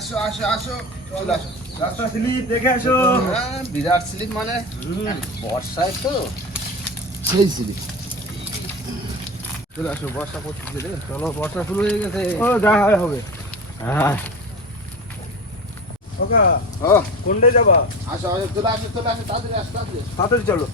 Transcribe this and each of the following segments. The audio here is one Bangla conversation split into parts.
আসো আসো আসো। চলে আসো। রাস্তা স্লিপ দেখে আসো। হ্যাঁ, বিরাট স্লিপ মানে বর্ষায় তো। সেই স্লিপ। চলে আসো বর্ষা পড়তেছে রে। চলো বর্ষা শুরু হয়ে গেছে। ও যা হয় হবে। হ্যাঁ। ওকা ও। কোনডে যাবা? আসো আসো চলে আসো চলে আসো তাড়াতাড়ি আসো তাড়াতাড়ি আসো। তাড়াতাড়ি চলো।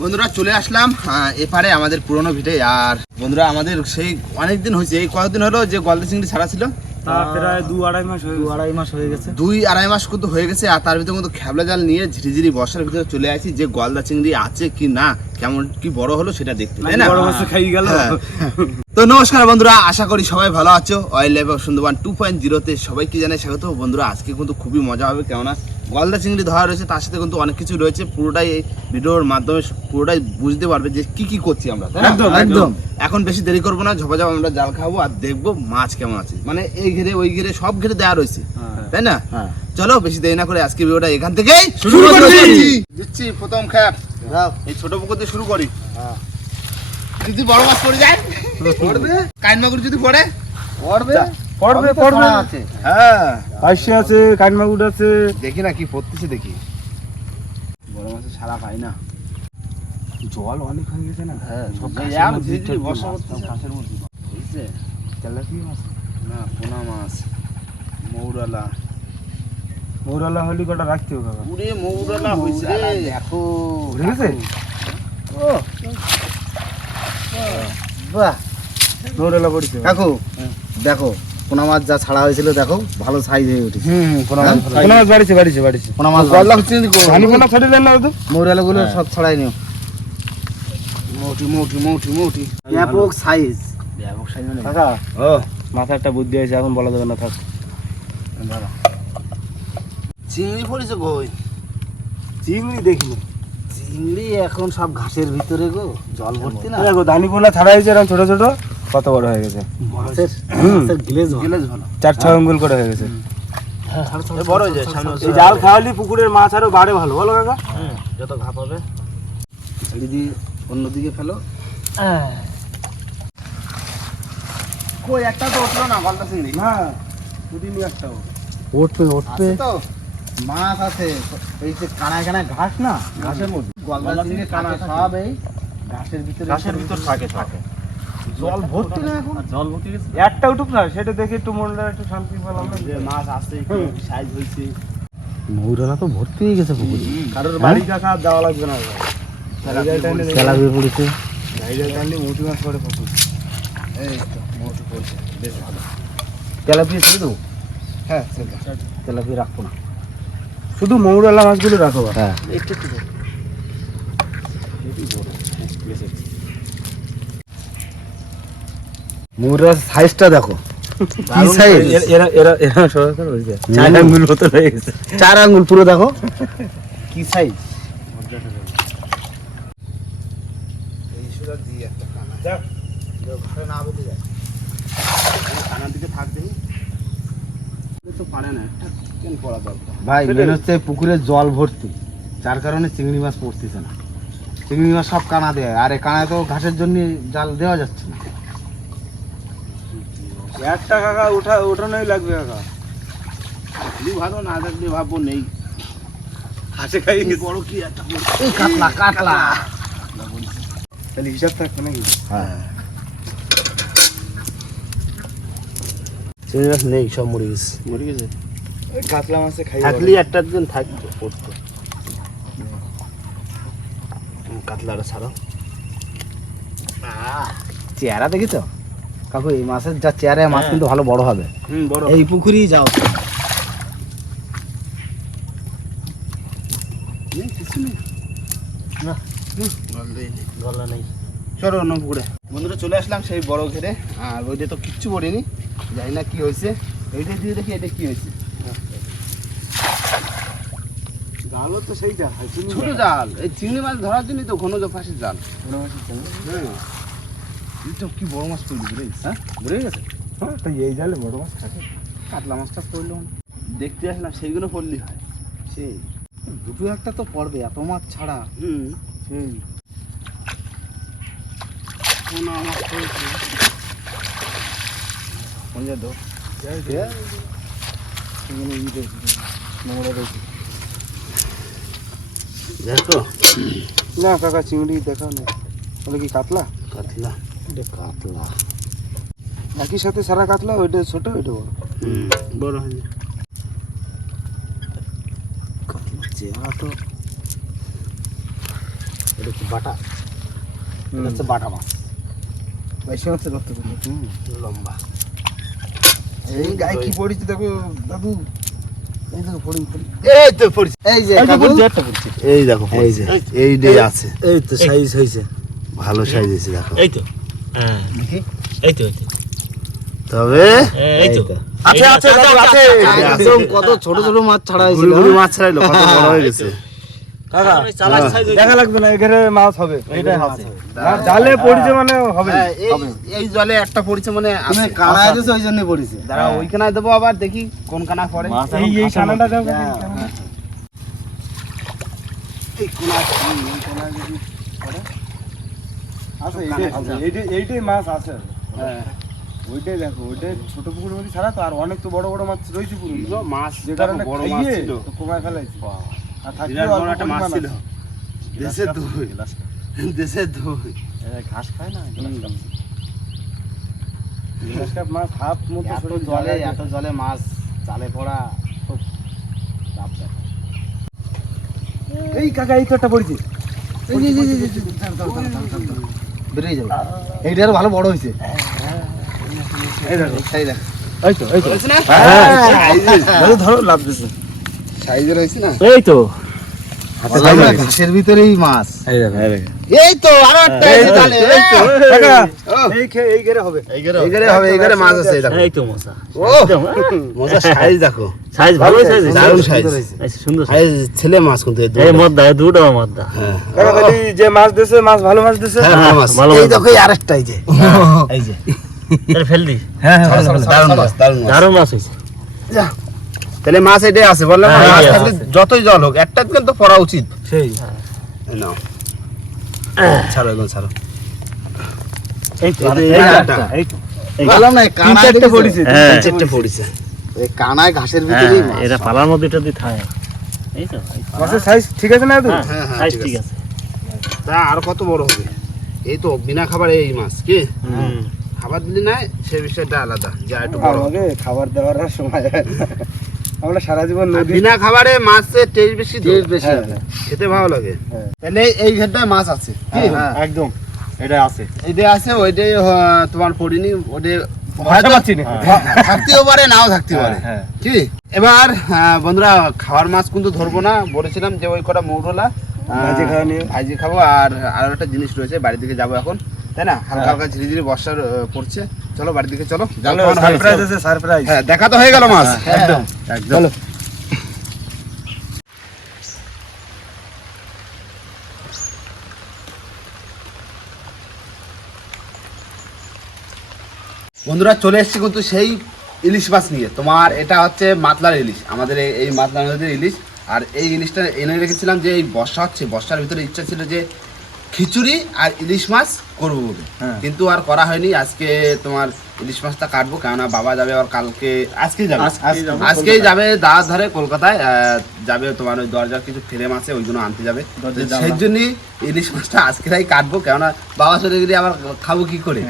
বন্ধুরা চলে আসলাম হ্যাঁ, এপারে আমাদের পুরনো ভিটে। আর বন্ধুরা আমাদের সেই অনেক দিন হয়েছে এই কতদিন হলো যে গলদা চিংড়ি ছাড়া ছিল। তা প্রায় দু আড়াই মাস হয়ে আড়াই মাস হয়ে গেছে। দুই আড়াই মাস কিন্তু হয়ে গেছে আর তার ভিতরে কিন্তু খেবলা জাল নিয়ে ঝিরিঝিরি বর্ষার ভিতরে চলে আসি যে গলদা চিংড়ি আছে কি না কেমন কি বড় হলো সেটা দেখতে তাই না? খাই গেল। হ্যাঁ। তো নমস্কার বন্ধুরা আশা করি সবাই ভালো আছো। Oil life of Sundarban two point জিরোতে সবাইকে জানাই স্বাগত। বন্ধুরা আজকে কিন্তু খুবই মজা হবে কেননা গলদা চিংড়ি ধরা রয়েছে তার সাথে কিন্তু অনেক কিছু রয়েছে। পুরোটাই এই ভিডিওর মাধ্যমে পুরোটাই বুঝতে পারবে যে কি কি করছি আমরা একদম, একদম। এখন বেশি দেরি করব না ঝপাঝপ আমরা জাল খাব আর দেখব মাছ কেমন আছে। মানে এই ঘিরে ওই ঘিরে সব ঘিরে দেওয়া রয়েছে তাই না? হ্যাঁ। চলো বেশি দেরি না করে আজকে ভিডিওটা এখান থেকে শুরু করে দিচ্ছি। দিচ্ছি প্রথম খ্যাপ। এই ছোট পুকুর দিয়ে শুরু করি। যদি বড় মাছ পড়ে যায় পড়বে? কাইন মাগুর যদি পড়ে পড়বে? পড়বে পড়বে। আছে। হ্যাঁ। পাইসে আছে কানমাগুড আছে। দেখি না কি পড়তেছে দেখি। বড় মাছের সারা পাই না। জল অনেক হয়ে গেছে না। হ্যাঁ সব ঘাসের মধ্যে মাছ, বুঝছে? তেলাপিয়া মাছ? না পোনা মাছ। মৌরালা। মৌরালা হলি কটা রাখতে হবে কাকা পুরে মৌরালা হয়েছে রে দেখো। উঠে গেছে? ও। বাহ। মৌরালা পড়ছে। কাকু দেখো পোনা মাছ যা ছাড়া হয়েছিল দেখো ভালো সাইজ হয়ে উঠেছে। হ্যাঁ? মাছ বাড়িছে বাড়িছে বাড়িছে। পোনা মাছ পোনা মৌরালা গুলো হ্যাঁ। সব ছড়াই নিও। মৌটি মৌটি মৌটি মৌটি। ব্যাপক সাইজ ব্যাপক সাইজ মানে? ও। মাথায় একটা বুদ্ধি আছে এখন বলা যাবে না থাক। চিংড়ি পড়েছে কই? চিংড়ি দেখিনি। চিংড়ি এখন সব ঘাসের ভিতরে গো জল ভর্তি না? দেখো ধানি পোনা ছাড়া হয়েছে এরকম ছোট ছোট। কত বড় হয়ে গেছে? চার ছয় আঙ্গুল করে হয়ে গেছে। বড় হয়ে যায় জাল খাওয়ালি পুকুরের মাছ আরও বাড়ে ভালো বলো কাকা। যত ঘাপ হবে। যদি অন্যদিকে ফেলো। কই একটা তো উঠল না গলদা চিংড়ি। না দুদিন নিয়ে একটা উঠবে উঠবে। তো? মাছ আছে। এই যে কানায় কানায় ঘাস না ঘাসের মধ্যে। গলদা চিংড়ি কানা সব এই ঘাসের ভিতরে ঘাসের ভিতর থাকে থাকে। জল ভর্তি না এখন? জল ভর্তি গেছে? একটা উঠুক না সেটা দেখে একটু মনটা একটু শান্তি পেলাম যে মাছ আছে সাইজ হয়েছে। মৌরালা তো ভর্তি হয়ে গেছে পুকুরে। কারোর বাড়ি কাকা আর যাওয়া লাগবে না। তেলাপিয়া পড়েছে। গাড়ি টানলে মোটি মাছ পড়ে প্রচুর এই তো মোটু পড়ছে। বেশ ভালো। তেলাপিয়া ছেড়ে দেবো? হ্যাঁ তেলাপিয়া রাখব না। শুধু মৌরালা মাছগুলো রাখো হ্যাঁ। একটু সাইজটা দেখো। কি সাইজ এরা- এরা এরা এরা সরাসরি চার আঙ্গুল মতো হয়ে গেছে। চার আঙ্গুল পুরো দেখো। কি সাইজ এ ভাই মেন হচ্ছে পুকুরে জল ভর্তি। যার কারণে চিংড়ি মাছ পড়তেছে না। চিংড়ি মাছ সব কানা দেয়। আর এই কানায় তো ঘাসের জন্য জাল দেওয়া যাচ্ছে না। একটা কাকা উঠা উঠানোই লাগবে কাকা। থাকলে ভালো না থাকলে ভাববো নেই। হাসে খাই বড় কি একটা কাতলা কাতলা। তাহলে হিসাব থাকবে নাকি? হ্যাঁ। মাছ নেই সব মরে গেছে। মরে গেছে? কাতলা মাছে খাই থাকলে একটা দিন থাকতো পড়তো। কাতলাটা ছাড়াও। চেহারা দেখেছ? কাকু এই মাছের যা চেহারা মাছ কিন্তু ভালো বড় হবে। হুম বড় এই পুকুরেই যাও। চলো অন্য পুকুরে। বন্ধুরা চলে আসলাম সেই বড় ঘেরে। আর ওইটা তো কিচ্ছু পড়িনি। জানি না কি হয়েছে। এইটা দিয়ে দেখি এটা কি হয়েছে। জালও তো সেইটা ছোট জাল। এই চিংড়ি মাছ ধরার জন্যই তো ঘন ফাঁসির জাল। হ্যাঁ। এটা কি বড় মাছ পড়লি রে হ্যাঁ? ঘুরে গেছে? হ্যাঁ তো এই জালে বড় মাছ থাকে। কাতলা মাছটা পড়ল। দেখতে আসলাম সেইগুলো পড়লি হয়। সেই। দুটো একটা তো পড়বে এত মাছ ছাড়া। হুম। হুম পোনা মাছ পড়েছে। কোন যা। দো দেখো। না কাকা চিংড়ি দেখাও না। কি কাতলা? কাতলা। এটা কাতলা একই সাথে সারা কাতলা ওইটা ছোট ওইটা বড় বড় হয়নি কাতলা চেহারা তো এটা কি বাটা এটা হচ্ছে বাটা মাছ বেশি হচ্ছে রক্ত লম্বা এই গায়ে কি পড়েছে দেখো দাদু এই দেখো পড়ি পড়ি এই তো পড়ছে এই যে একটা পড়ছে। এই দেখো এই যে এই ডে আছে এই তো সাইজ হয়েছে ভালো সাইজ হয়েছে দেখো এই তো হ্যাঁ এই তো তবে? এই তো। আছে আছে আছে একদম কত ছোট ছোট মাছ ছাড়া মাছ ছাড়াইলো কত বড় হয়ে গেছে। কাকা। দেখা লাগবে না এখানে মাছ হবে। আছে জালে পড়েছে মানে হবে। হ্যাঁ, এই- এই জলে একটা পড়েছে মানে আছে। কানায় ওই জন্য পড়েছে। দাঁড়া ওইখানে দেবো আবার দেখি কোন কানা পড়ে। এই এই কানাটা দাও এই কোনা এই কোনা যদি এইটাই আছে এইটাই এইটাই মাছ আছে ওইটাই দেখো ওইটাই ছোট পুকুরের মধ্যে ছাড়া তো আর অনেক তো বড় বড় মাছ রয়েছে পুকুরে মাছ যে কারণে বড় মাছ খাইয়ে ছিল তো কমায় ফেলাইছে আর থাকলেও বিরাট বড় অল্প একটা মাছ পরিমাণ ছিল আছে। দেশে দই দেশে দই ঘাস খায় না গ্লাস কাপ মাছ হাফ মতো এত শরীর জলে জায়গায় এত জলে মাছ জালে পড়া খুব চাপ। এই কাকা এই তো একটা পড়েছে বেরিয়ে যাবে। এইটা আরও ভালো বড় হয়েছে। এই দেখো এই দেখ। এই তো এই তো। না? দাদু ধরো লাভ দিছে। সাইজের হয়েছে না? এই তো। ভিতরেই মাছ। এই তো আরও একটা এই যে এই তো। এই খে এই ঘরে হবে। এইখানে হবে। এইখানে মাছ আছে দেখো। এই তো মশা ও মজা। সাইজ দেখো। সাইজ ভালো সাইজ দারুণ সাইজ সুন্দর সাইজ। ছেলে মাছ কিন্তু এই এই দুটো। মদ্দা এই দুটো মদ্দা। হ্যাঁ। কাকা তাহলে যে মাছ দিছে মাছ ভালো মাছ দিছে? হ্যাঁ, ভালো মাছ। ভালো এই দেখো আরেকটা এই যে। এই যে। ফেল দি। হ্যাঁ দারুণ মাছ দারুণ মাছ। দারুণ মাছ হয়েছে তাহলে মাছ এটাই আছে বললাম হ্যাঁ, মাছ থাকলে যতই জল হোক একটা কিন্তু পড়া উচিত। সেই। নাও। ছাড়ো একদম ছাড়ো। এই তো এই এই এই তো বললাম না এই চারটে দেখেছ? পড়েছে হ্যাঁ। তিন চারটে পড়েছে। এই কানায় ঘাসের হ্যাঁ ভিতরেই পালার মধ্যে এটা দিয়ে থাকে এই তো মাছের সাইজ ঠিক আছে না হ্যাঁ সাইজ ঠিক আছে। তা আর কত বড় হবে? এই তো বিনা খাবারে এই মাছ কি? হুম। খাবার দিলি না সে বিষয়টা আলাদা যা একটু বড় হবে। খাবার দেওয়ার সময়। আমরা সারা জীবন নদী বিনা খাবারে মাছের টেস্ট বেশি টেস্ট বেশি হ্যাঁ, খেতে ভালো লাগে। হ্যাঁ। তাহলে এই ঘেরটায় মাছ আছে হ্যাঁ, একদম। এটা আছে। এইটাই আছে ওইটাই তোমার পড়িনি ওটাই থাকতেও পারে নাও থাকতে পারে। হ্যাঁ। কি? এবার বন্ধুরা খাওয়ার মাছ কিন্তু ধরবো না। বলেছিলাম যে ওই কটা মৌরলা ভাজি খাব। আর আরও একটা জিনিস রয়েছে বাড়ির দিকে যাব এখন তাই না? হালকা হালকা ধীরে ধীরে বর্ষার আহ, পড়ছে। চলো বাড়ির দিকে চলো। হয়ে গেছে। সারপ্রাইজ আছে সারপ্রাইজ হ্যাঁ দেখা তো হয়ে গেল মাছ। একদম একদম। চলো। বন্ধুরা চলে এসেছি কিন্তু সেই ইলিশ মাছ নিয়ে। তোমার এটা হচ্ছে মাতলার ইলিশ। আমাদের এই- এই মাতলা নদীর ইলিশ। আর এই ইলিশটা এনে রেখেছিলাম যে এই বর্ষা হচ্ছে বর্ষার ভিতরে ইচ্ছা ছিল যে খিচুড়ি আর ইলিশ মাছ করব বলে। হ্যাঁ। কিন্তু আর করা হয়নি। আজকে তোমার ইলিশ মাছটা কাটবো কেননা বাবা যাবে আর কালকে আজকেই যাবে। আজকেই যাবে দাঁড়ার ধারে কলকাতায় যাবে তোমার ওই দরজার কিছু ফ্রেম আছে ওইগুলো আনতে যাবে। সেই জন্যই ইলিশ মাছটা আজকেরাই কাটবো কেননা বাবা চলে গেলে আবার খাব কি করে?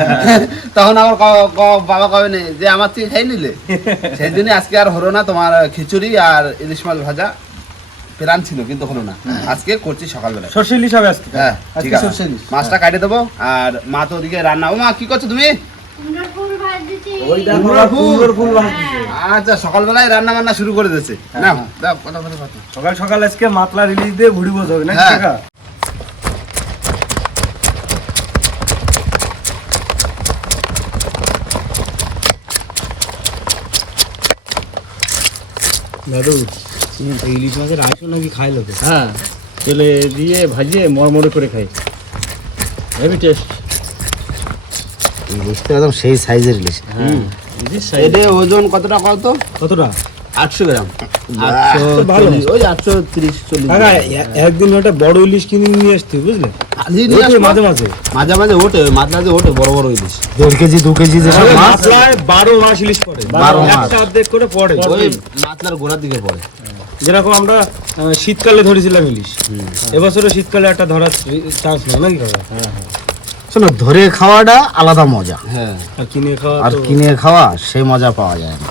তখন আবার বাবা কবে নেই যে আমার থেকে খাই নিলে। সেই জন্য আজকে আর হলো না তোমার খিচুড়ি আর ইলিশ মাছ ভাজা। প্ল্যান ছিল কিন্তু হলো না। আজকে করছি সকালবেলা সর্ষে ইলিশ হবে আজকে? হ্যাঁ ঠিক আছে। সর্ষে ইলিশ। মাছটা কাটে দেবো আর মা তো ওদিকে রান্না। ও মা কি করছ তুমি। আচ্ছা সকালবেলায় রান্না বান্না শুরু করে দিয়েছে। না কথা সকাল সকাল আজকে মাতলা রিলিজ দিয়ে ভুড়ি বোঝ হবে না হ্যাঁ। দাদু ইলিশ মাছের আইসো নাকি খাই লোকে হ্যাঁ তেলে দিয়ে ভাজিয়ে মরমরে করে খাই। হেভি টেস্ট ইলিশটা একদম সেই সাইজের ইলিশ হ্যাঁ এটা ওজন কতটা কত কতটা? আটশো গ্রাম। ওই আটশো তিরিশ চল্লিশ। একদিন ওটা বড় ইলিশ কিনে নিয়ে আসতে বুঝলে। মাঝে মাঝে। মাঝে মাঝে ওঠে ওই মাঝে ওঠে বড় বড় ইলিশ। দেড় কেজি দু কেজি বারো মাস ইলিশ পড়ে। বারো মাস। করে পড়ে। ওই মাতলার গোড়ার দিকে পড়ে। যেরকম আমরা শীতকালে ধরেছিলাম ইলিশ। এবছরও শীতকালে একটা ধরার চান্স নেই নাকি কাকা শোনো ধরে খাওয়াটা আলাদা মজা। হ্যাঁ। আর কিনে খাওয়া আর কিনে খাওয়া সে মজা পাওয়া যায় না।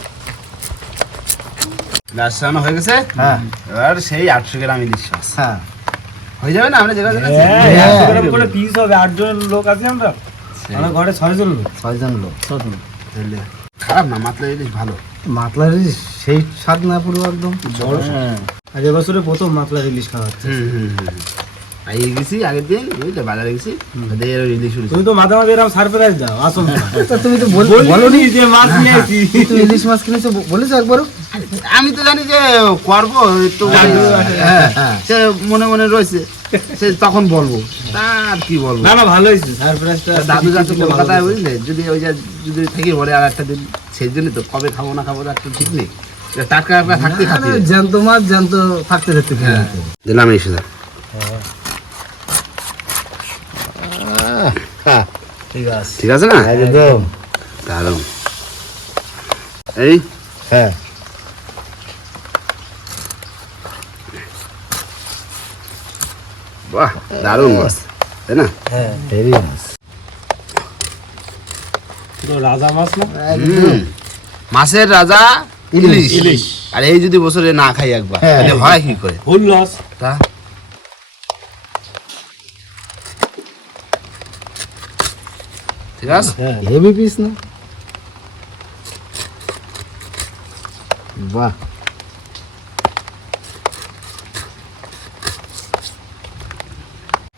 লাস্টানো হয়ে গেছে? হ্যাঁ। এবার সেই আটশো গ্রাম ইলিশ মাছ। হ্যাঁ। হয়ে যাবে না? আমরা যেটা হ্যাঁ, হ্যাঁ। গ্রাম করে পিস হবে আটজন লোক আছে আমরা। আমরা ঘরে ছয়জন লোক। ছয়জন লোক। তাহলে খারাপ না? মাতলা ইলিশ ভালো। মাতলার ইলিশ সেই স্বাদ না পুরো একদম হ্যাঁ। আর এবছরে প্রথম মাতলার ইলিশ খাওয়া হচ্ছে। গেছি আগের দিন বুঝলে বাজারে গেছি ইলিশ তুমি তো মাঝে মাঝে এরকম সারপ্রাইজ দাও আসল তুমি তো বলনি যে মাছ নিয়ে আসি তুমি ইলিশ মাছ কিনেছো বলেছ একবারও? আমি তো জানি যে করব একটু হ্যাঁ হ্যাঁ সে মনে মনে রয়েছে সে তখন বলব। আর কি বলব? না না ভালো হয়েছে সারপ্রাইজটা দাদু যাচ্ছে কলকাতায় বুঝলে যদি ওই যে যদি থেকে বলে আর একটা দিন সেই জন্য তো কবে খাব না খাব তার তো ঠিক নেই। টাটকা টাটকা থাকতে জ্যান্ত মাছ জ্যান্ত থাকতে থাকতে খেয়ে হ্যাঁ নিতে হবে। দিলাম এই সুদা ঠিক আছে। না? একদম। দারুণ। এই? হ্যাঁ। বাহ দারুণ মাছ। তাই না? হ্যাঁ ভেরি রাজা মাছ না? মাছের রাজা ইলিশ। ইলিশ। আর এই যদি বছরে না খাই একবার হ্যাঁ। তাহলে হয় কি করে? ফুল লস তা? ঠিক আছে? হেভি পিস না? বাহ।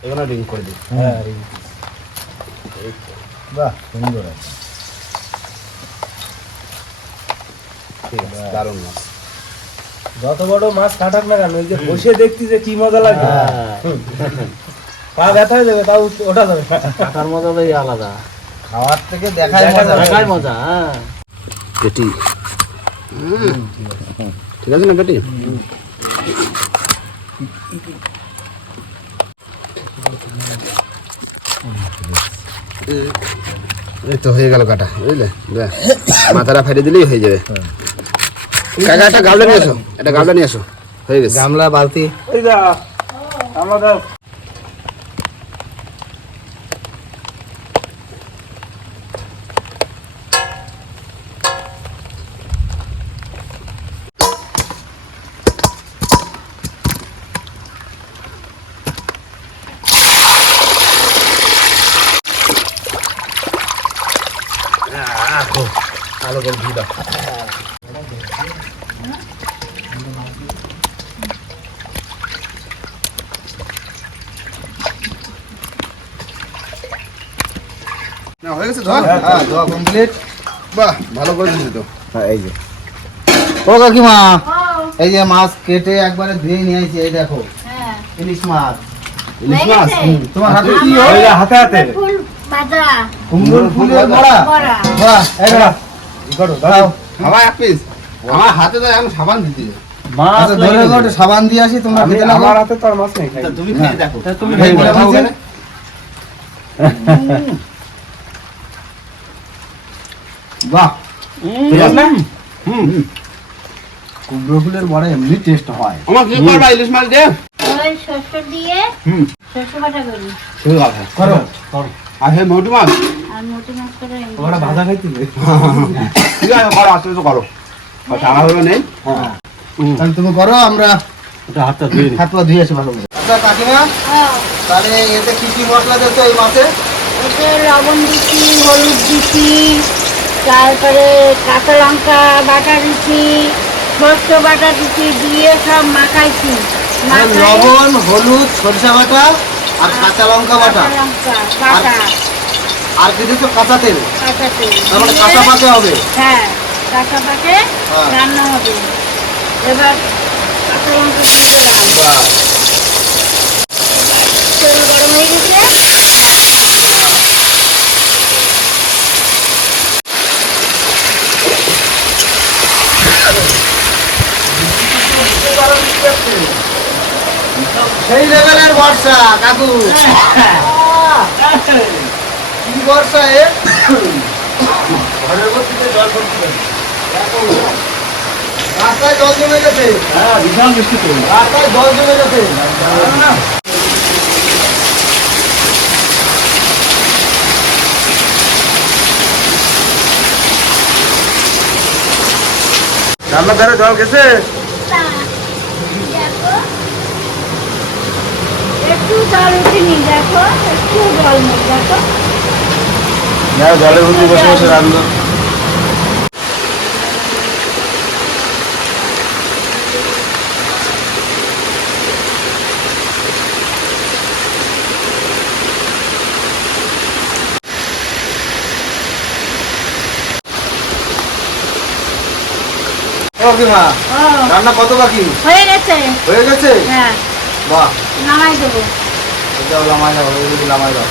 এখানে ড্রিঙ্ক করে দিই। হ্যাঁ। বাহ সুন্দর আছে ঠিক আছে দারুণ মাছ। যত বড় মাছ কাটাক না কেন ওই যে বসে দেখছি যে কি মজা লাগে পা ব্যথা হয়ে যাবে তাও ওঠা যাবে কাটার মজাটাই আলাদা। খাওয়ার থেকে দেখাই দেখা মজা। দেখাই মজা হ্যাঁ। পেটি। ঠিক আছে না পেটি? এই তো হয়ে গেল কাটা বুঝলে? দেখ, মাথাটা ফেটে দিলেই হয়ে যাবে। কাকা একটা গাবলা নিয়ে আসো একটা গাবলা নিয়ে আসো হয়ে গেছে গামলা বালতি এই যা আমরা দাও করে দাও না হয়ে গেছে ধর হ্যাঁ দোয়া কমপ্লিট বাহ ভালো করে দিয়েছি তো হ্যাঁ এই যে। ও কাকিমা এই যে মাছ কেটে একবারে ধুয়ে নিয়ে আসি এই দেখো। হ্যাঁ। ইলিশ মাছ। ইলিশ মাছ? তোমার হাতে কি হাতে হাতে। কুমড়োর ফুলের দাও। আমার এক পিস আমার হাতে তো এখন সাবান দিতে মাছ আচ্ছা ধরে সাবান দিয়ে আসি তোমরা খেতে লাগো। আমার হাতে তো আর মাছ নেই। তুমি খেয়ে দেখো। তুমি বলে বলে খাও বলছে? ওখানে। বাহ। না কুমড়ো ফুলের বড়া এমনি টেস্ট হয়। আমার কি করবা ইলিশ মাছ দিয়ে? ওই শস্য দিয়ে হুম। শস্য বাটা করি। ঠিক আছে করো। আর মোটু মাছ? আর মোটি মাছ করে ওরা ভাজা খাইতে ঠিক আছে করো আস্তে আস্তে করো। টাকা হলো নেই? হ্যাঁ। তাহলে তুমি করো আমরা ওটা হাতটা ধুয়ে হাত পা ধুয়ে আসি ভালো করে। আচ্ছা কাকিমা হ্যাঁ। তাহলে এতে কি কি মশলা দিচ্ছ এই মাছে? ওতে লবণ দিচ্ছি হলুদ দিচ্ছি তারপরে কাঁচা লঙ্কা বাটা দিচ্ছি শস্য বাটা দিচ্ছি দিয়ে সব মাখাইছি। লবণ হলুদ সরিষা বাটা আর কাঁচা লঙ্কা বাটা। কাঁচা লঙ্কা বাটা। আর কি দিচ্ছ কাঁচা তেল। কাঁচা তেল। মানে কাঁচা পাতে হবে। হ্যাঁ কাঁচা পাকে হ্যাঁ। রান্না হবে। এবার কাঁচা লঙ্কা দিয়ে দিলাম তেল গরম হয়ে গেছে সেই লেভেলের বর্ষা কাকু। কি বর্ষা এ? ঘরের জল পড়ছিল রাস্তায় জল জমে গেছে। হ্যাঁ বিশাল বৃষ্টি তো রাস্তায় জল জমে গেছে। রান্নার ধারে জল গেছে? একটু জল উঠিনি দেখো একটু জল নেই দেখো। না জলের মধ্যে বসে বসে রান্না। রান্না কত বাকি? হয়ে গেছে। হয়ে গেছে? হ্যাঁ। বাহ। নামাই দেবো। এটা লামাই দাও এটা লামাই দাও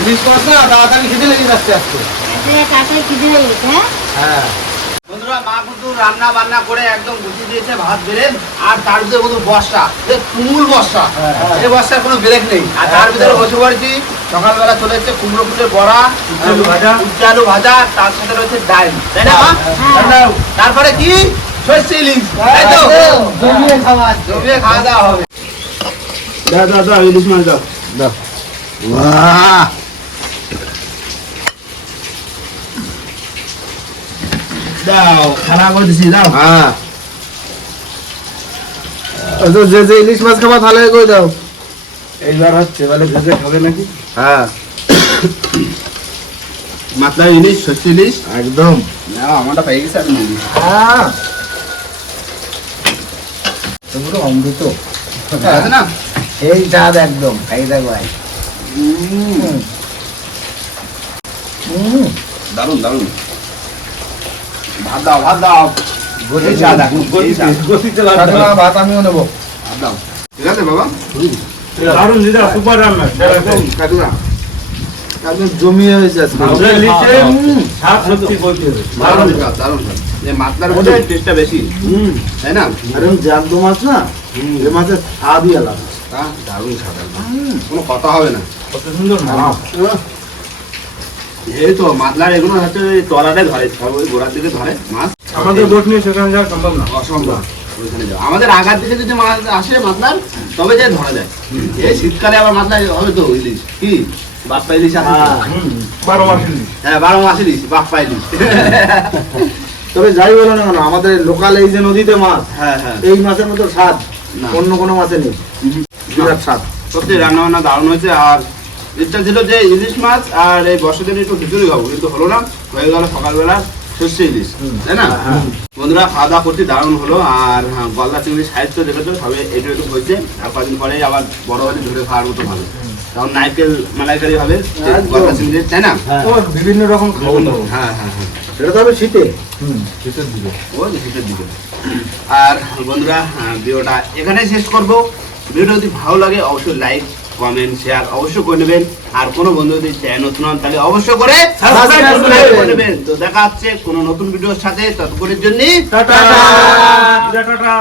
ইলিশ মাছ না? তাড়াতাড়ি খেতে লেগে যাচ্ছে আজকে। এতে খিদে হয়ে গেছে হ্যাঁ? হ্যাঁ। বন্ধুরা মা কিন্তু রান্না বান্না করে একদম গুছিয়ে দিয়েছে ভাত বেড়ে আর তার ভিতরে কিন্তু বর্ষা। এ তুমুল বর্ষা। হ্যাঁ, হ্যাঁ। এই বর্ষার কোনো ব্রেক নেই। আর তার ভিতরে বসে পড়েছি সকালবেলা চলে এসেছে কুমড়ো ফুলের বড়া ভাজা। উচ্চে আলু ভাজা। তার সাথে রয়েছে ডাল। তাই না হ্যাঁ। তারপরে কি? হ্যাঁ। যে যে ইলিশ মাছ খাবা তাহলে কই দাও? এইবার হচ্ছে বলে ভেজে খাবে নাকি? হ্যাঁ। মাতলা ইলিশ সর্ষে ইলিশ? একদম। না আমারটা পেয়ে গেছে হ্যাঁ। পুরো অমৃত? না। এই স্বাদ একদম খাই দেখো ভাই। দারুণ দারুণ ভাত দাও ভাত দাও। ভাত আমিও নেব। ভাত দাও। ঠিক আছে বাবা? দারুণ দিদা সুপার রান্না। কাকিমা একদম জমিয়ে হয়েছে আজকে। আমরা মধ্যে টেস্টটা বেশি। তাই না? আর জ্যান্ত মাছ না এই মাছের স্বাদই আলাদা। স্বাদ কোনো কথা হবে না। কত সুন্দর মাছ। এই তো মাতলার এগুলো হচ্ছে তলাতে ধরে ওই গোড়ার দিকে ধরে মাছ। আমাদের বোট নিয়ে সেখানে যাওয়া সম্ভব না। অসম্ভব। আমাদের আগার দিকে যদি মাছ আসে মাতলার তবে যে ধরা যায়। এই শীতকালে আবার মাতলা হবে তো ইলিশ। কি? বাপ্পা ইলিশ তো? বারো মাস ইলিশ। হ্যাঁ বারো মাস ইলিশ বাপ্পা ইলিশ। তবে যাই বলো না কেন আমাদের লোকাল এই যে নদীতে মাছ হ্যাঁ হ্যাঁ। এই মাছের মতো স্বাদ অন্য কোনো মাছে নেই। বিরাট স্বাদ। সত্যি রান্না বান্না দারুণ হয়েছে আর ইচ্ছা ছিল যে ইলিশ মাছ আর এই বর্ষার দিনে একটু খিচুড়ি খাব কিন্তু হলো না। হয়ে গেল সকালবেলা সর্ষে ইলিশ তাই না? বন্ধুরা খাওয়া দাওয়া করছি দারুণ হলো আর হ্যাঁ, গলদা চিংড়ির সাহিত্য দেখেছ সবে একটু একটু হয়েছে আর কদিন পরেই আবার বড় হলে ধরে খাওয়ার মতো ভালো। কারণ নারকেল মালাইকারি হবে তাই না? বিভিন্ন রকম খাব তো হ্যাঁ হ্যাঁ হ্যাঁ। সেটা তো হবে শীতে। শীতের দিকে। ওই যে শীতের দিকে। আর বন্ধুরা ভিডিওটা এখানেই শেষ করব। ভিডিও যদি ভালো লাগে অবশ্যই লাইক কমেন্ট শেয়ার অবশ্যই করে নেবেন। আর কোনো বন্ধু যদি চ্যানেল নতুন হন তাহলে অবশ্যই করে করে নেবেন। তো দেখা হচ্ছে কোনো নতুন ভিডিওর সাথে। ততক্ষণের জন্য টাটা টাটা।